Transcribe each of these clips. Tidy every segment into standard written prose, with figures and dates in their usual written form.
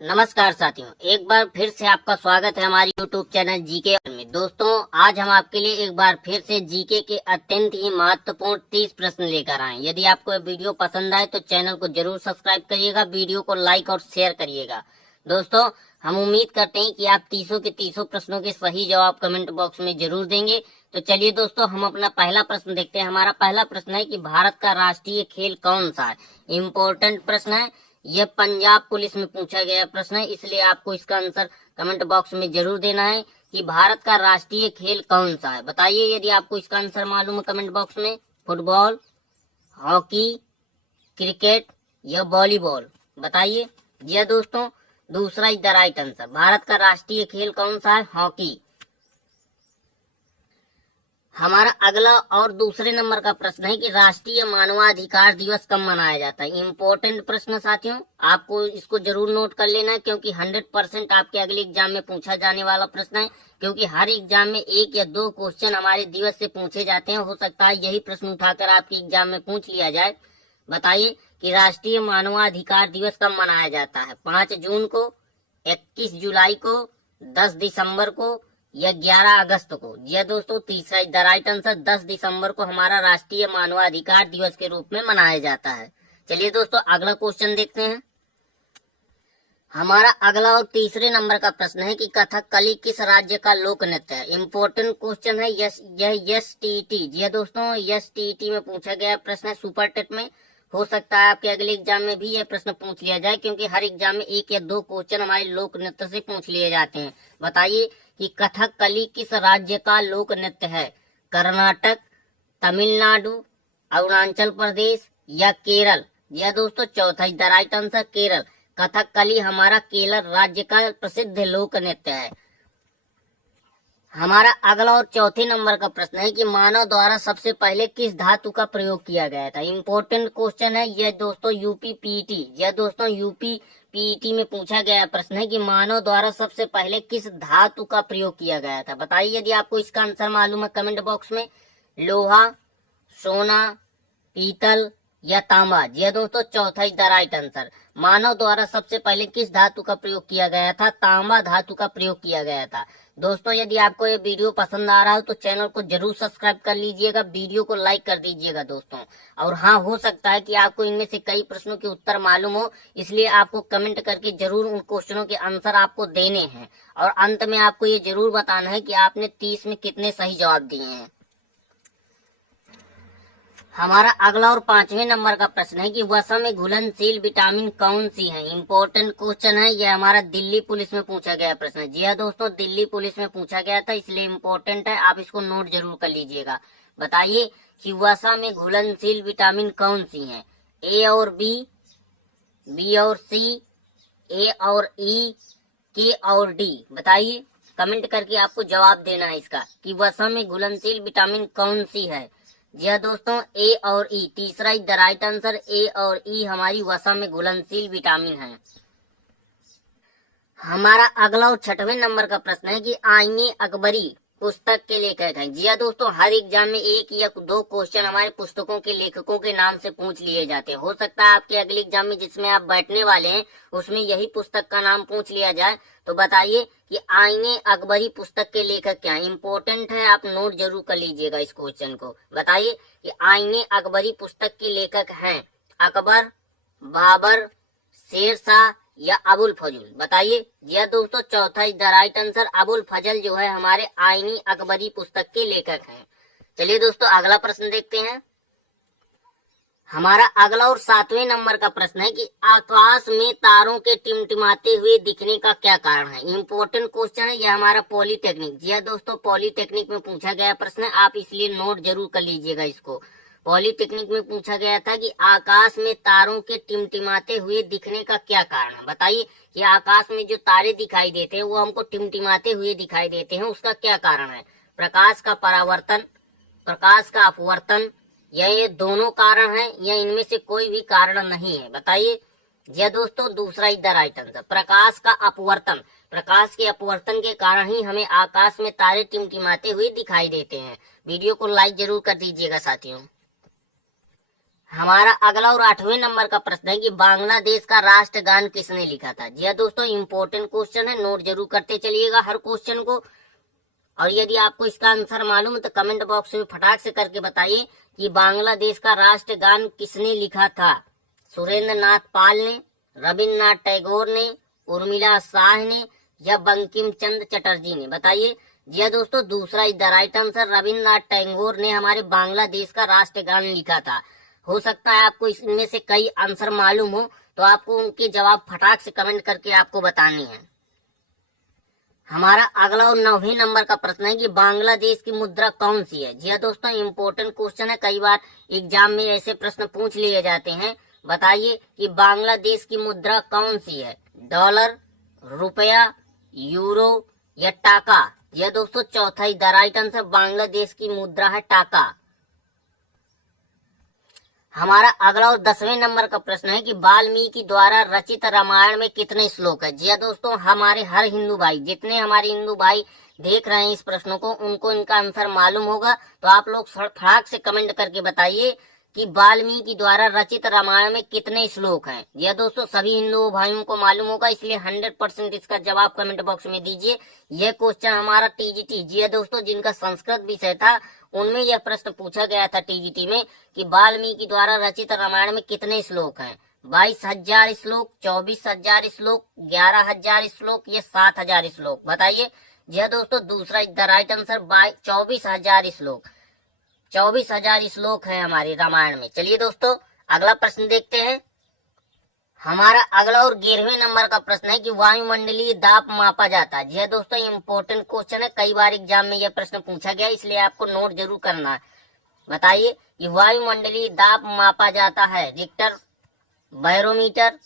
नमस्कार साथियों, एक बार फिर से आपका स्वागत है हमारे YouTube चैनल जीके में। दोस्तों, आज हम आपके लिए एक बार फिर से जीके के अत्यंत ही महत्वपूर्ण 30 प्रश्न लेकर आए। यदि आपको यह वीडियो पसंद आए तो चैनल को जरूर सब्सक्राइब करिएगा, वीडियो को लाइक और शेयर करिएगा। दोस्तों, हम उम्मीद करते हैं कि आप 30 के 30 प्रश्नों के सही जवाब कमेंट बॉक्स में जरूर देंगे। तो चलिए दोस्तों, हम अपना पहला प्रश्न देखते हैं। हमारा पहला प्रश्न है कि भारत का राष्ट्रीय खेल कौन सा है। इम्पोर्टेंट प्रश्न है, यह पंजाब पुलिस में पूछा गया प्रश्न है, इसलिए आपको इसका आंसर कमेंट बॉक्स में जरूर देना है कि भारत का राष्ट्रीय खेल कौन सा है। बताइए यदि आपको इसका आंसर मालूम है कमेंट बॉक्स में। फुटबॉल, हॉकी, क्रिकेट या वॉलीबॉल, बताइए। जी दोस्तों, दूसरा is the right answer. Bharat का राष्ट्रीय खेल कौन सा है? हॉकी। हमारा अगला और दूसरे नंबर का प्रश्न है कि राष्ट्रीय मानवाधिकार दिवस कब मनाया जाता है। इम्पोर्टेंट प्रश्न साथियों, आपको इसको जरूर नोट कर लेना है क्योंकि 100% आपके अगले एग्जाम में पूछा जाने वाला प्रश्न है। क्योंकि हर एग्जाम में 1 या 2 क्वेश्चन हमारे दिवस से पूछे जाते हैं। हो सकता है यही प्रश्न उठाकर आपके एग्जाम में पूछ लिया जाए। बताइए कि राष्ट्रीय मानवाधिकार दिवस कब मनाया जाता है। 5 जून को, 21 जुलाई को, 10 दिसंबर को या 11 अगस्त को। जी दोस्तों, तीसरा द राइट आंसर 10 दिसंबर को हमारा राष्ट्रीय मानवाधिकार दिवस के रूप में मनाया जाता है। चलिए दोस्तों, अगला क्वेश्चन देखते हैं। हमारा अगला और तीसरे नंबर का प्रश्न है कि कथकली किस राज्य का लोक नृत्य है। इम्पोर्टेंट क्वेश्चन है। यह STET, जी दोस्तों, STET में पूछा गया प्रश्न है, सुपर टेट में। हो सकता है आपके अगले एग्जाम में भी यह प्रश्न पूछ लिया जाए क्योंकि हर एग्जाम में 1 या 2 क्वेश्चन हमारे लोक नृत्य से पूछ लिए जाते हैं। बताइए कि कथकली किस राज्य का लोक नृत्य है। कर्नाटक, तमिलनाडु, अरुणाचल प्रदेश या केरल। यह दोस्तों चौथा the right answer Kerala. Kathakali हमारा केरल राज्य का प्रसिद्ध लोक नृत्य है। हमारा अगला और चौथे नंबर का प्रश्न है कि मानव द्वारा सबसे पहले किस धातु का प्रयोग किया गया था। इम्पोर्टेंट क्वेश्चन है यह दोस्तों UPPET। यह दोस्तों UPPET में पूछा गया प्रश्न है कि मानव द्वारा सबसे पहले किस धातु का प्रयोग किया गया था। बताइए यदि आपको इसका आंसर मालूम है कमेंट बॉक्स में। लोहा, सोना, पीतल या तांबा। यह दोस्तों चौथा द राइट आंसर। मानव द्वारा सबसे पहले किस धातु का प्रयोग किया गया था। तांबा धातु का प्रयोग किया गया था। दोस्तों, यदि आपको ये वीडियो पसंद आ रहा हो तो चैनल को जरूर सब्सक्राइब कर लीजिएगा, वीडियो को लाइक कर दीजिएगा दोस्तों। और हाँ, हो सकता है कि आपको इनमें से कई प्रश्नों के उत्तर मालूम हो, इसलिए आपको कमेंट करके जरूर उन क्वेश्चनों के आंसर आपको देने हैं। और अंत में आपको ये जरूर बताना है कि आपने 30 में कितने सही जवाब दिए हैं। हमारा अगला और 5वें नंबर का प्रश्न है कि वसा में घुलनशील विटामिन कौन सी है। इम्पोर्टेंट क्वेश्चन है, यह हमारा दिल्ली पुलिस में पूछा गया प्रश्न है। जी हाँ दोस्तों, दिल्ली पुलिस में पूछा गया था, इसलिए इम्पोर्टेंट है, आप इसको नोट जरूर कर लीजिएगा। बताइए कि वसा में घुलनशील विटामिन कौन सी है। A और B और C, A और E, K और D। बताइए, कमेंट करके आपको जवाब देना है इसका कि वसा में घुलनशील विटामिन कौन सी है। जी हाँ दोस्तों, A और E। तीसरा द राइट आंसर A और E हमारी वसा में घुलनशील विटामिन है। हमारा अगला और 6वें नंबर का प्रश्न है कि आईने अकबरी पुस्तक के लेखक हैं। जी हाँ दोस्तों, हर एग्जाम में 1 या 2 क्वेश्चन हमारे पुस्तकों के लेखकों के नाम से पूछ लिए जाते हैं। हो सकता है आपके अगले एग्जाम में जिसमें आप बैठने वाले हैं उसमें यही पुस्तक का नाम पूछ लिया जाए। तो बताइए कि आईने अकबरी पुस्तक के लेखक क्या है। इम्पोर्टेंट है, आप नोट जरूर कर लीजिएगा इस क्वेश्चन को। बताइए कि आईने अकबरी पुस्तक के लेखक हैं अकबर, बाबर, शेरशाह या अबुल फजल। बताइए। जी दोस्तों, चौथा द राइट आंसर अबुल फजल जो है हमारे आईनी अकबरी पुस्तक के लेखक हैं। चलिए दोस्तों, अगला प्रश्न देखते हैं। हमारा अगला और 7वें नंबर का प्रश्न है कि आकाश में तारों के टिमटिमाते हुए दिखने का क्या कारण है। इम्पोर्टेंट क्वेश्चन है, यह हमारा पॉलिटेक्निक। जी दोस्तों, पॉलिटेक्निक में पूछा गया प्रश्न है, आप इसलिए नोट जरूर कर लीजिएगा इसको। पॉलिटेक्निक में पूछा गया था कि आकाश में तारों के टिमटिमाते हुए दिखने का क्या कारण है। बताइए कि आकाश में जो तारे दिखाई देते हैं वो हमको टिमटिमाते हुए दिखाई देते हैं, उसका क्या कारण है। प्रकाश का परावर्तन, प्रकाश का अपवर्तन, या ये दोनों कारण हैं, या इनमें से कोई भी कारण नहीं है। बताइए। जी दोस्तों, दूसरा द राइट आंसर प्रकाश का अपवर्तन। प्रकाश के अपवर्तन के कारण ही हमें आकाश में तारे टिमटिमाते हुए दिखाई देते हैं। वीडियो को लाइक जरूर कर दीजिएगा साथियों। हमारा अगला और 8वें नंबर का प्रश्न है कि बांग्लादेश का राष्ट्रगान किसने लिखा था। जी हाँ दोस्तों, इंपॉर्टेंट क्वेश्चन है, नोट जरूर करते चलिएगा हर क्वेश्चन को। और यदि आपको इसका आंसर मालूम है तो कमेंट बॉक्स में फटाक से करके बताइए कि बांग्लादेश का राष्ट्रगान किसने लिखा था। सुरेंद्र नाथ पाल ने, रविन्द्रनाथ टैगोर ने, उर्मिला शाह ने या बंकिम चंद्र चटर्जी ने। बताइए। जी हाँ दोस्तों, दूसरा is the right answer. Rabindranath Tagore ने हमारे बांग्लादेश का राष्ट्रगान लिखा था। हो सकता है आपको इसमें से कई आंसर मालूम हो, तो आपको उनके जवाब फटाक से कमेंट करके आपको बताने हैं। हमारा अगला और 9वें नंबर का प्रश्न है कि बांग्लादेश की मुद्रा कौन सी है। जी हाँ दोस्तों, इम्पोर्टेंट क्वेश्चन है, कई बार एग्जाम में ऐसे प्रश्न पूछ लिए जाते हैं। बताइए कि बांग्लादेश की मुद्रा कौन सी है। डॉलर, रुपया, यूरो या टाका। यह दोस्तों चौथा ही द राइट आंसर, बांग्लादेश की मुद्रा है टाका। हमारा अगला और 10वें नंबर का प्रश्न है कि वाल्मीकि द्वारा रचित रामायण में कितने श्लोक है। जी हाँ दोस्तों, हमारे हर हिंदू भाई, जितने हमारे हिंदू भाई देख रहे हैं इस प्रश्न को, उनको इनका आंसर मालूम होगा। तो आप लोग फटाक से कमेंट करके बताइए कि वाल्मीकि द्वारा रचित रामायण में कितने श्लोक हैं। यह दोस्तों सभी हिंदू भाइयों को मालूम होगा, इसलिए 100% इसका जवाब कमेंट बॉक्स में दीजिए। यह क्वेश्चन हमारा टीजीटी, जी हाँ दोस्तों, जिनका संस्कृत विषय था उनमें यह प्रश्न पूछा गया था टीजीटी में कि वाल्मीकि द्वारा रचित रामायण में कितने श्लोक हैं। 22,000 श्लोक, 24,000 श्लोक, 11,000 श्लोक या 7,000 श्लोक। बताइए। जी हाँ दोस्तों, दूसरा द राइट आंसर 24,000 श्लोक। 24,000 श्लोक है हमारे रामायण में। चलिए दोस्तों अगला प्रश्न देखते हैं। हमारा अगला और 11वें नंबर का प्रश्न है कि वायुमंडलीय दाब मापा जाता है। जी हाँ दोस्तों, इम्पोर्टेंट क्वेश्चन है, कई बार एग्जाम में यह प्रश्न पूछा गया, इसलिए आपको नोट जरूर करना है। बताइए कि वायुमंडलीय दाब मापा जाता है रिक्टर, बैरोमीटर,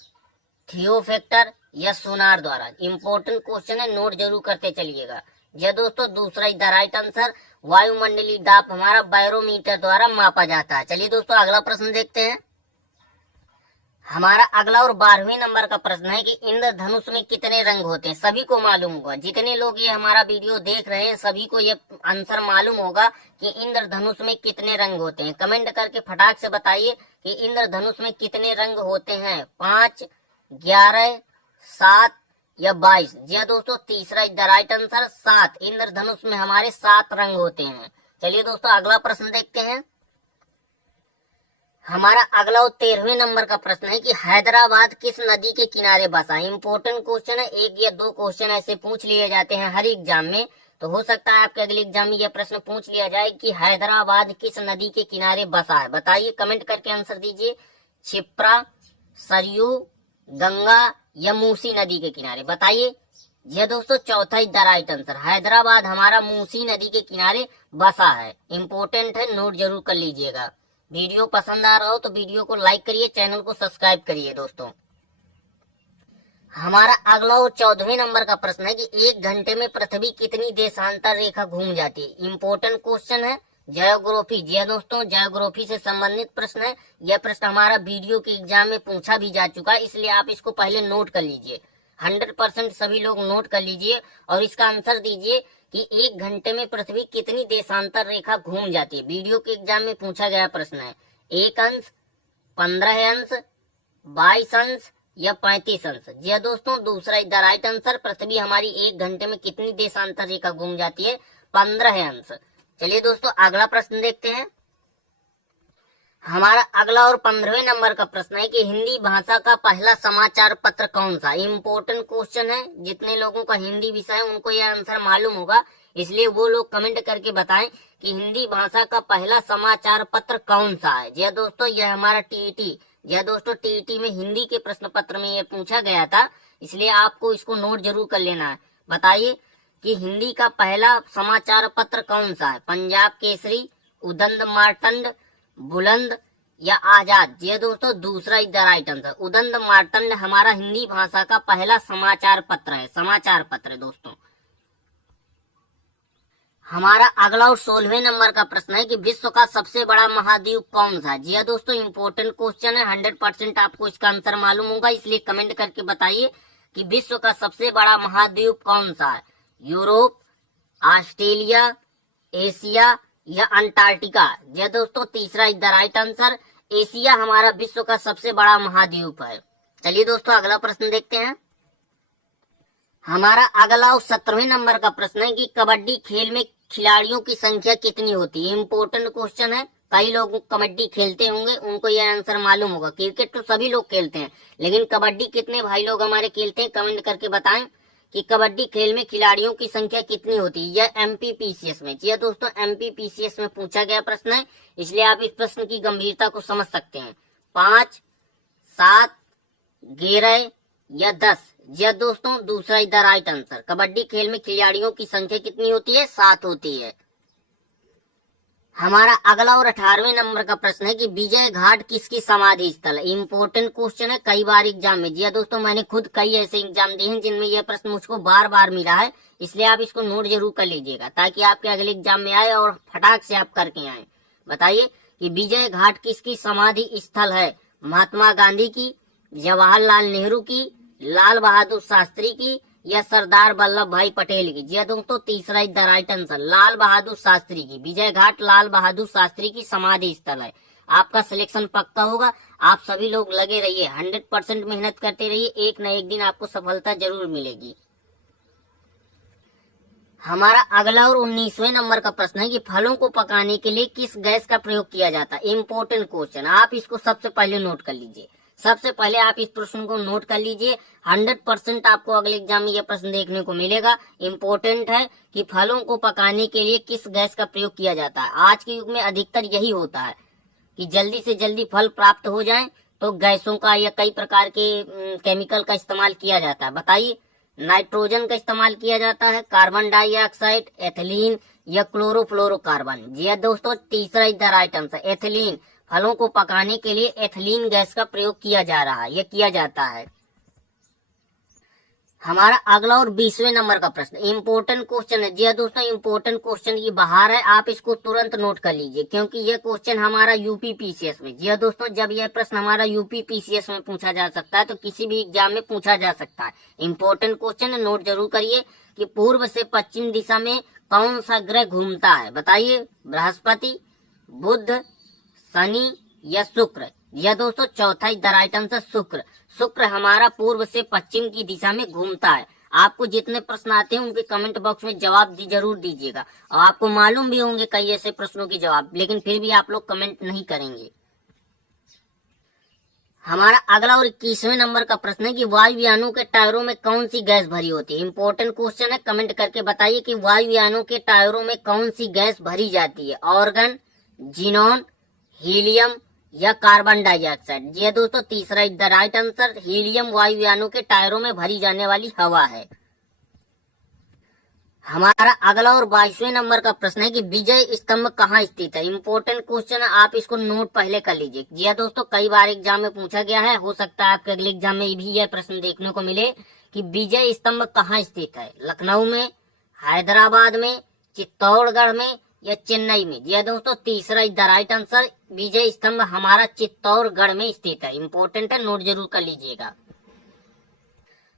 थियोफैक्टर या सोनार द्वारा। इम्पोर्टेंट क्वेश्चन है, नोट जरूर करते चलिएगा। जी दोस्तों, दूसरा द राइट आंसर, वायुमंडलीय दाब हमारा बैरोमीटर द्वारा मापा जाता है। चलिए दोस्तों अगला प्रश्न देखते हैं। हमारा अगला और 12वें नंबर का प्रश्न है कि इंद्रधनुष में कितने रंग होते हैं। सभी को मालूम होगा, जितने लोग ये हमारा वीडियो देख रहे हैं सभी को ये आंसर मालूम होगा कि इंद्रधनुष में कितने रंग होते हैं। कमेंट करके फटाक से बताइए कि इंद्रधनुष में कितने रंग होते हैं। 5, 11, 7 या 22। जी हाँ दोस्तों, तीसरा द राइट आंसर 7। इंद्रधनुष में हमारे 7 रंग होते हैं। चलिए दोस्तों अगला प्रश्न देखते हैं। हमारा अगला और 13वें नंबर का प्रश्न है कि हैदराबाद किस नदी के किनारे बसा। इम्पोर्टेंट क्वेश्चन है, 1 या 2 क्वेश्चन ऐसे पूछ लिए जाते हैं हर एग्जाम में। तो हो सकता है आपके अगले एग्जाम में यह प्रश्न पूछ लिया जाए कि हैदराबाद किस नदी के किनारे बसा है। बताइए, कमेंट करके आंसर दीजिए। क्षिप्रा, सरयू, गंगा या मूसी नदी के किनारे। बताइए। यह दोस्तों चौथा द राइट आंसर, हैदराबाद हमारा मूसी नदी के किनारे बसा है। इम्पोर्टेंट है, नोट जरूर कर लीजिएगा। वीडियो पसंद आ रहा हो तो वीडियो को लाइक करिए, चैनल को सब्सक्राइब करिए। दोस्तों हमारा अगला और 14वें नंबर का प्रश्न है कि 1 घंटे में पृथ्वी कितनी देशांतर रेखा घूम जाती है। इम्पोर्टेंट क्वेश्चन है, ज्योग्राफी। जी दोस्तों, ज्योग्राफी से संबंधित प्रश्न है। यह प्रश्न हमारा वीडियो के एग्जाम में पूछा भी जा चुका है, इसलिए आप इसको पहले नोट कर लीजिए। 100% सभी लोग नोट कर लीजिए और इसका आंसर दीजिए कि 1 घंटे में पृथ्वी कितनी देशांतर रेखा घूम जाती है। वीडियो के एग्जाम में पूछा गया प्रश्न है। 1 अंश, 15 अंश, 22 अंश या 35 अंश। जी दोस्तों, दूसरा द राइट आंसर, पृथ्वी हमारी 1 घंटे में कितनी देशांतर रेखा घूम जाती है। 15 अंश। चलिए दोस्तों अगला प्रश्न देखते हैं। हमारा अगला और 15वें नंबर का प्रश्न है कि हिंदी भाषा का पहला समाचार पत्र कौन सा। इम्पोर्टेंट क्वेश्चन है, जितने लोगों का हिंदी विषय है उनको यह आंसर मालूम होगा, इसलिए वो लोग कमेंट करके बताएं कि हिंदी भाषा का पहला समाचार पत्र कौन सा है। जी दोस्तों, यह हमारा टीईटी। जी दोस्तों, टीईटी में हिंदी के प्रश्न पत्र में यह पूछा गया था, इसलिए आपको इसको नोट जरूर कर लेना है। बताइए कि हिंदी का पहला समाचार पत्र कौन सा है। पंजाब केसरी, उदंत मार्तंड, बुलंद या आजाद। जी दोस्तों, दूसरा the right answer, Udant Martand हमारा हिंदी भाषा का पहला समाचार पत्र है। समाचार पत्र दोस्तों। हमारा अगला और 16वें नंबर का प्रश्न है कि विश्व का सबसे बड़ा महाद्वीप कौन सा है। जी दोस्तों, इम्पोर्टेंट क्वेश्चन है, 100% आपको इसका आंसर मालूम होगा, इसलिए कमेंट करके बताइए कि विश्व का सबसे बड़ा महाद्वीप कौन सा है। यूरोप, ऑस्ट्रेलिया, एशिया या अंटार्कटिका। जी दोस्तों, तीसरा द राइट आंसर, एशिया हमारा विश्व का सबसे बड़ा महाद्वीप है। चलिए दोस्तों अगला प्रश्न देखते हैं। हमारा अगला और 17वें नंबर का प्रश्न है कि कबड्डी खेल में खिलाड़ियों की संख्या कितनी होती है। इम्पोर्टेंट क्वेश्चन है। कई लोग कबड्डी खेलते होंगे, उनको यह आंसर मालूम होगा। क्रिकेट तो सभी लोग खेलते हैं, लेकिन कबड्डी कितने भाई लोग हमारे खेलते हैं, कमेंट करके बताएं कि कबड्डी खेल में खिलाड़ियों की संख्या कितनी होती है। यह एमपीपीसीएस में, जी दोस्तों एमपीपीसीएस में पूछा गया प्रश्न है, इसलिए आप इस प्रश्न की गंभीरता को समझ सकते हैं। 5, 7, 11 या 10। जी दोस्तों दूसरा is the right answer. Kabaddi खेल में खिलाड़ियों की संख्या कितनी होती है, 7 होती है। हमारा अगला और 18वें नंबर का प्रश्न है कि विजय घाट किसकी समाधि स्थल है। इम्पोर्टेंट क्वेश्चन है, कई बार एग्जाम में। जी दोस्तों मैंने खुद कई ऐसे एग्जाम दिए हैं जिनमें यह प्रश्न मुझको बार बार मिला है, इसलिए आप इसको नोट जरूर कर लीजिएगा ताकि आपके अगले एग्जाम में आए और फटाक से आप करके आए। बताइए कि विजय घाट किसकी समाधि स्थल है। महात्मा गांधी की, जवाहरलाल नेहरू की, लाल बहादुर शास्त्री की या सरदार वल्लभ भाई पटेल की। जी दोस्तों तीसरा is the right answer, Lal Bahadur Shastri की। विजय घाट लाल बहादुर शास्त्री की समाधि स्थल है। आपका सिलेक्शन पक्का होगा। आप सभी लोग लगे रहिए, 100% मेहनत करते रहिए, एक न एक दिन आपको सफलता जरूर मिलेगी। हमारा अगला और 19वें नंबर का प्रश्न है कि फलों को पकाने के लिए किस गैस का प्रयोग किया जाता है। इम्पोर्टेंट क्वेश्चन, आप इसको सबसे पहले नोट कर लीजिए। सबसे पहले आप इस प्रश्न को नोट कर लीजिए, 100% आपको अगले एग्जाम में यह प्रश्न देखने को मिलेगा। इम्पोर्टेंट है कि फलों को पकाने के लिए किस गैस का प्रयोग किया जाता है। आज के युग में अधिकतर यही होता है कि जल्दी से जल्दी फल प्राप्त हो जाए तो गैसों का या कई प्रकार के केमिकल का इस्तेमाल किया जाता है। बताइए, नाइट्रोजन का इस्तेमाल किया जाता है, कार्बन डाइऑक्साइड, एथिलीन या क्लोरोफ्लोरोकार्बन। जी दोस्तों तीसरा is the right answer, ethylene. फलों को पकाने के लिए एथिलीन गैस का प्रयोग किया जा रहा है, यह किया जाता है। हमारा अगला और 20वें नंबर का प्रश्न इम्पोर्टेंट क्वेश्चन है। जी दोस्तों इम्पोर्टेंट क्वेश्चन की बाहर है, आप इसको तुरंत नोट कर लीजिए क्योंकि यह क्वेश्चन हमारा यूपीपीसीएस में। जी दोस्तों जब यह प्रश्न हमारा यूपीपीसीएस में पूछा जा सकता है तो किसी भी एग्जाम में पूछा जा सकता है। इम्पोर्टेंट क्वेश्चन है, नोट जरूर करिए कि पूर्व से पश्चिम दिशा में कौन सा ग्रह घूमता है। बताइए, बृहस्पति, बुध, शनि या शुक्र। यह दोस्तों चौथा इज द राइट आंसर, शुक्र। शुक्र हमारा पूर्व से पश्चिम की दिशा में घूमता है। आपको जितने प्रश्न आते हैं उनके कमेंट बॉक्स में जवाब जरूर दीजिएगा, और आपको मालूम भी होंगे कई ऐसे प्रश्नों के जवाब, लेकिन फिर भी आप लोग कमेंट नहीं करेंगे। हमारा अगला और 21वें नंबर का प्रश्न है कि वायुयानों के टायरों में कौन सी गैस भरी होती है। इंपॉर्टेंट क्वेश्चन है, कमेंट करके बताइए कि वायुयानों के टायरों में कौन सी गैस भरी जाती है। ऑर्गन, जीनॉन, हीलियम या कार्बन डाइऑक्साइड। जी दोस्तों तीसरा is the right answer, helium वायुयानों के टायरों में भरी जाने वाली हवा है। हमारा अगला और 22वें नंबर का प्रश्न है कि विजय स्तंभ कहाँ स्थित है। इंपॉर्टेंट क्वेश्चन है, आप इसको नोट पहले कर लीजिए। जी हाँ दोस्तों कई बार एग्जाम में पूछा गया है, हो सकता है आपके अगले एग्जाम में भी यह प्रश्न देखने को मिले कि विजय स्तंभ कहाँ स्थित है। लखनऊ में, हैदराबाद में, चित्तौड़गढ़ में या चेन्नई में। जी हाँ दोस्तों तीसरा इज द राइट आंसर, विजय स्तंभ हमारा चित्तौड़गढ़ में स्थित है। इंपॉर्टेंट है, नोट जरूर कर लीजिएगा।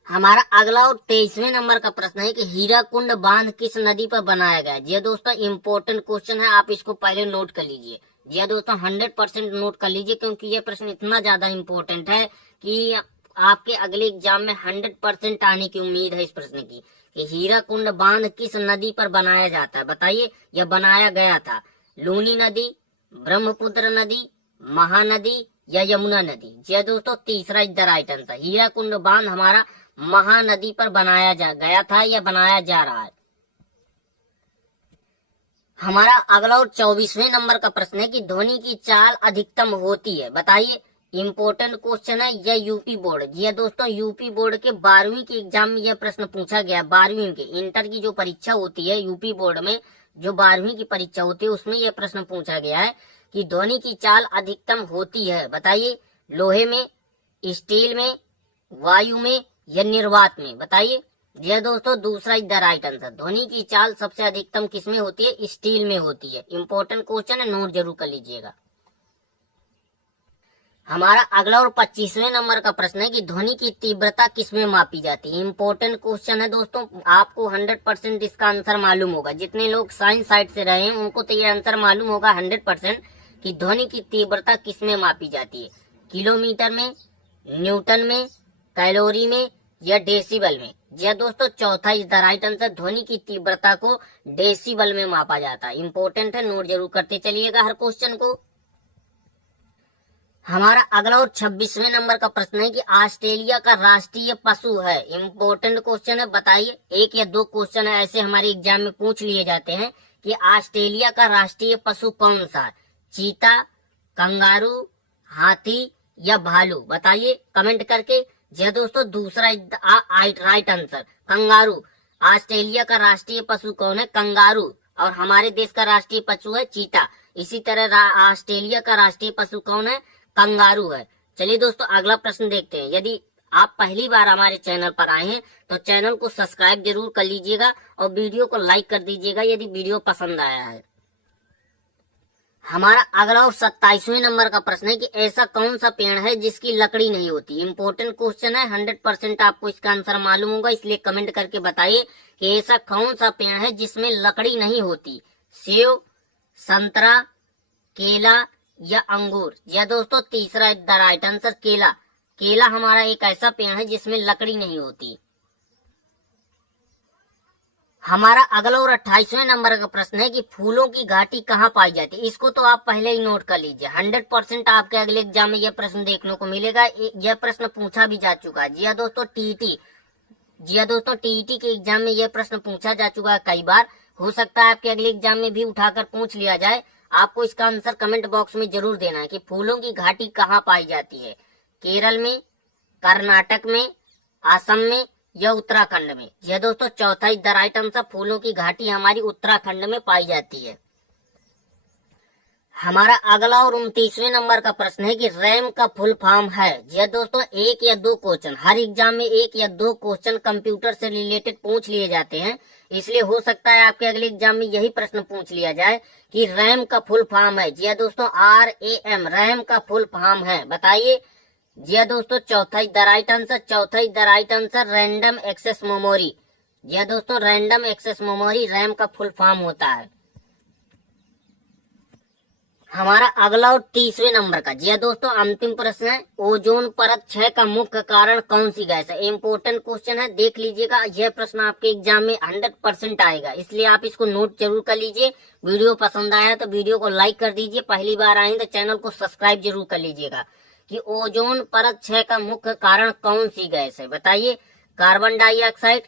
हमारा अगला और 23वें नंबर का प्रश्न है कि हीराकुंड बांध किस नदी पर बनाया गया। जी दोस्तों इंपॉर्टेंट क्वेश्चन है, आप इसको पहले नोट कर लीजिए। जी दोस्तों 100% नोट कर लीजिए क्योंकि यह प्रश्न इतना ज्यादा इंपॉर्टेंट है कि आपके अगले एग्जाम में 100% आने की उम्मीद है इस प्रश्न की कि हीराकुंड बांध किस नदी पर बनाया जाता है। बताइए, यह बनाया गया था लूनी नदी, ब्रह्मपुत्र नदी, महानदी या यमुना नदी। जी दोस्तों तीसरा is the right answer, Hirakud बांध हमारा महानदी पर बनाया गया था या बनाया जा रहा है। हमारा अगला और 24वें नंबर का प्रश्न है कि ध्वनि की चाल अधिकतम होती है। बताइए, इंपॉर्टेंट क्वेश्चन है, यह यूपी बोर्ड। जी दोस्तों यूपी बोर्ड के 12वीं के एग्जाम में यह प्रश्न पूछा गया। 12वीं के इंटर की जो परीक्षा होती है यूपी बोर्ड में, जो 12वीं की परीक्षा होती है उसमें यह प्रश्न पूछा गया है कि ध्वनि की चाल अधिकतम होती है। बताइए, लोहे में, स्टील में, वायु में या निर्वात में। बताइए। जी दोस्तों दूसरा इज द राइट आंसर, ध्वनि की चाल सबसे अधिकतम किसमें होती है, स्टील में होती है। इंपॉर्टेंट क्वेश्चन है, नोट जरूर कर लीजिएगा। हमारा अगला और 25वें नंबर का प्रश्न है कि ध्वनि की तीव्रता किसमें मापी जाती है। इंपॉर्टेंट क्वेश्चन है दोस्तों, आपको 100% इसका आंसर मालूम होगा। जितने लोग साइंस साइड से रहे हैं उनको तो ये आंसर मालूम होगा 100% कि ध्वनि की तीव्रता किसमें मापी जाती है, किलोमीटर में, न्यूटन में, कैलोरी में या डेसिबल में। जी हाँ दोस्तों, चौथा इज द राइट आंसर। ध्वनि की तीव्रता को डेसिबल में मापा जाता है। इंपॉर्टेंट है, नोट जरूर करते चलिएगा हर क्वेश्चन को। हमारा अगला और 26वें नंबर का प्रश्न है कि ऑस्ट्रेलिया का राष्ट्रीय पशु है। इंपॉर्टेंट क्वेश्चन है, बताइए। एक या दो क्वेश्चन है ऐसे हमारे एग्जाम में पूछ लिए जाते हैं कि ऑस्ट्रेलिया का राष्ट्रीय पशु कौन सा है, चीता, कंगारू, हाथी या भालू। बताइए कमेंट करके। जी दोस्तों, दूसरा राइट आंसर कंगारू। ऑस्ट्रेलिया का राष्ट्रीय पशु कौन है, कंगारू। और हमारे देश का राष्ट्रीय पशु है चीता। इसी तरह ऑस्ट्रेलिया का राष्ट्रीय पशु कौन है, कंगारू है। चलिए दोस्तों, अगला प्रश्न देखते हैं। यदि आप पहली बार हमारे चैनल पर आए हैं तो चैनल को सब्सक्राइब जरूर कर लीजिएगा और वीडियो को लाइक कर दीजिएगा यदि वीडियो पसंद आया है। हमारा अगला और 27वें नंबर का प्रश्न है कि ऐसा कौन सा पेड़ है जिसकी लकड़ी नहीं होती। इंपॉर्टेंट क्वेश्चन है, 100% आपको इसका आंसर मालूम होगा, इसलिए कमेंट करके बताइए कि ऐसा कौन सा पेड़ है जिसमें लकड़ी नहीं होती। सेब, संतरा, केला या अंगूर। या दोस्तों, तीसरा द राइट आंसर केला। केला हमारा एक ऐसा पेड़ है जिसमें लकड़ी नहीं होती। हमारा अगला और 28वें नंबर का प्रश्न है कि फूलों की घाटी कहाँ पाई जाती है। इसको तो आप पहले ही नोट कर लीजिए, 100% आपके अगले एग्जाम में यह प्रश्न देखने को मिलेगा। यह प्रश्न पूछा भी जा चुका है। जी हाँ दोस्तों, टीईटी। जी हाँ दोस्तों, टीईटी के एग्जाम में यह प्रश्न पूछा जा चुका है कई बार। हो सकता है आपके अगले एग्जाम में भी उठाकर पूछ लिया जाए। आपको इसका आंसर कमेंट बॉक्स में जरूर देना है कि फूलों की घाटी कहाँ पाई जाती है, केरल में, कर्नाटक में, असम में या उत्तराखंड में। यह दोस्तों, चौथा इज द राइट आंसर। फूलों की घाटी हमारी उत्तराखंड में पाई जाती है। हमारा अगला और 29वें नंबर का प्रश्न है कि रैम का फुल फॉर्म है। यह दोस्तों, एक या दो क्वेश्चन हर एग्जाम में, एक या दो क्वेश्चन कंप्यूटर से रिलेटेड पूछ लिए जाते हैं। इसलिए हो सकता है आपके अगले एग्जाम में यही प्रश्न पूछ लिया जाए कि रैम का फुल फॉर्म है। जी दोस्तों, RAM रैम का फुल फॉर्म है। बताइए। जी दोस्तों, चौथा इज द राइट आंसर। चौथा is the right answer, random access memory. जी दोस्तों, रैंडम एक्सेस मेमोरी रैम का फुल फॉर्म होता है। हमारा अगला और 30वें नंबर का, जी दोस्तों, अंतिम प्रश्न है, ओजोन परत क्षय का मुख्य कारण कौन सी गैस है। इंपॉर्टेंट क्वेश्चन है, देख लीजिएगा। यह प्रश्न आपके एग्जाम में 100% आएगा, इसलिए आप इसको नोट जरूर कर लीजिए। वीडियो पसंद आया तो वीडियो को लाइक कर दीजिए। पहली बार आए तो चैनल को सब्सक्राइब जरूर कर लीजिएगा कि ओजोन परत क्षय का मुख्य कारण कौन सी गैस है। बताइए। कार्बन डाइऑक्साइड,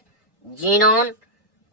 जीनॉन,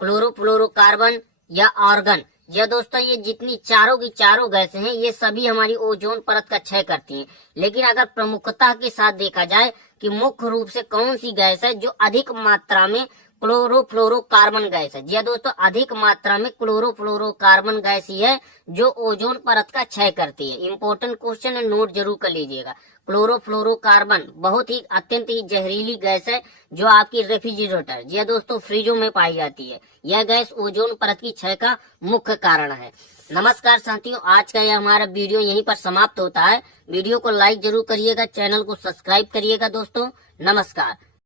क्लोरोफ्लोरोकार्बन या आर्गन। यह दोस्तों, ये जितनी चारों की चारों गैसें हैं ये सभी हमारी ओजोन परत का क्षय करती हैं। लेकिन अगर प्रमुखता के साथ देखा जाए कि मुख्य रूप से कौन सी गैस है जो अधिक मात्रा में, क्लोरोफ्लोरोकार्बन गैस है। जी दोस्तों, अधिक मात्रा में क्लोरोफ्लोरोकार्बन गैस ही है जो ओजोन परत का क्षय करती है। इंपॉर्टेंट क्वेश्चन है, नोट जरूर कर लीजिएगा। क्लोरोफ्लोरोकार्बन बहुत ही अत्यंत ही जहरीली गैस है जो आपकी रेफ्रिजरेटर, जी दोस्तों, फ्रिजों में पाई जाती है। यह गैस ओजोन परत की क्षय का मुख्य कारण है। नमस्कार साथियों, आज का यह हमारा वीडियो यहीं पर समाप्त होता है। वीडियो को लाइक जरूर करिएगा, चैनल को सब्सक्राइब करिएगा दोस्तों। नमस्कार।